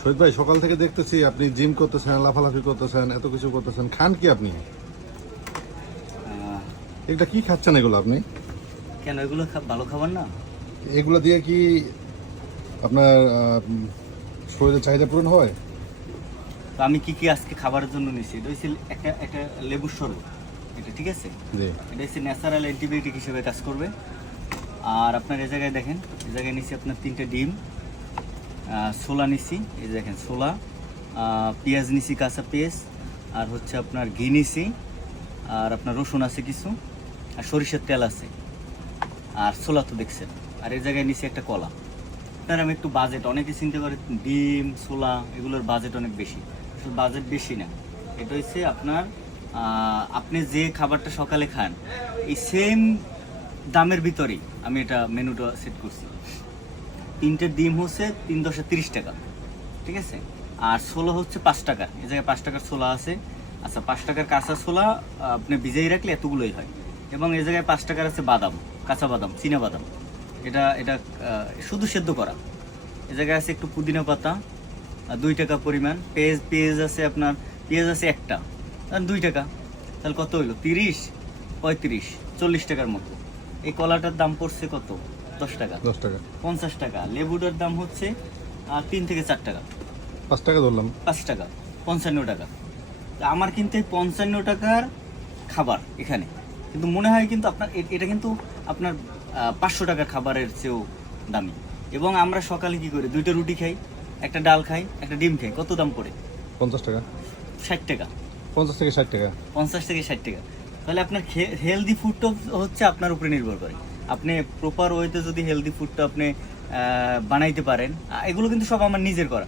শহীদ ভাই, সকাল থেকে দেখতেছি আপনি জিম করতেছেন, লাফালাফি করতেছেন, এত কিছু করতেছেন, খান কি আপনি? এটা কি খাচ্ছেন এগুলো আপনি? কেন এগুলো ভালো খাবার না? এগুলো দিয়ে কি আপনার শরীরের চাহিদা পূরণ হয়? তো আমি কি কি আজকে খাবারের জন্য নিছি, এটা হচ্ছে একটা লেবুর শরবত। এটা ঠিক আছে, জি। এটা হচ্ছে ন্যাচারাল অ্যান্টিবায়োটিক হিসেবে কাজ করবে। আর আপনার এই জায়গায় দেখেন, এই জায়গায় নিছি আপনার 3টে ডিম, ছোলা নিছি, এই যে দেখেন ছোলা, পেঁয়াজ নিছি, কাঁচা পেঁয়াজ, আর হচ্ছে আপনার ঘি নিছি, আর আপনার রসুন আছে কিছু, আর সরিষার তেল আছে, আর ছোলা তো দেখছেন। আর এই জায়গায় নিছি একটা কলা। আপনার আমি একটু বাজেট, অনেকে চিন্তা করে ডিম ছোলা এগুলোর বাজেট অনেক বেশি, আসলে বাজেট বেশি না। এটা হচ্ছে আপনার আপনি যে খাবারটা সকালে খান এই সেম দামের ভিতরেই আমি এটা মেনুটা সেট করছি। 3টে ডিম হচ্ছে 3×10 = 30 টাকা, ঠিক আছে। আর ছোলা হচ্ছে 5 টাকা, এই জায়গায় 5 টাকার ছোলা আছে। আচ্ছা, 5 টাকার কাঁচা ছোলা আপনি ভিজাই রাখলে এতগুলোই হয়। এবং এই জায়গায় 5 টাকার আছে বাদাম, কাঁচা বাদাম, চীনা বাদাম, এটা এটা শুধু সেদ্ধ করা। এই জায়গায় আছে একটু পুদিনা পাতা, 2 টাকা পরিমাণ। পেঁয়াজ আছে আপনার, পেঁয়াজ আছে একটা, 2 টাকা। তাহলে কত হইলো? 30, 35, 40 টাকার মতো। এই কলাটার দাম পড়ছে কত? 10 টাকা। 10 টাকা। 50 টাকা। লেবুটার দাম হচ্ছে 3 থেকে 4 টাকা। 5 টাকা ধরলাম। 5 টাকা, 55 টাকা। তা আমার কিন্তু এই 55 টাকার খাবার এখানে কিন্তু মনে হয় কিন্তু আপনার এটা কিন্তু আপনার 500 টাকার খাবারের চেয়েও দামি। এবং আমরা সকালে কি করি? 2টা রুটি খাই, একটা ডাল খাই, একটা ডিম খাই। কত দাম পড়ে? 50 টাকা। 60 টাকা। 50 থেকে 60 টাকা। 50 থেকে 60 টাকা। তাহলে আপনার হেলদি ফুডটা হচ্ছে আপনার উপরে নির্ভর করে। আপনি প্রপার ওয়েতে যদি হেলদি ফুডটা আপনি বানাইতে পারেন, এগুলো কিন্তু সব আমার নিজের করা।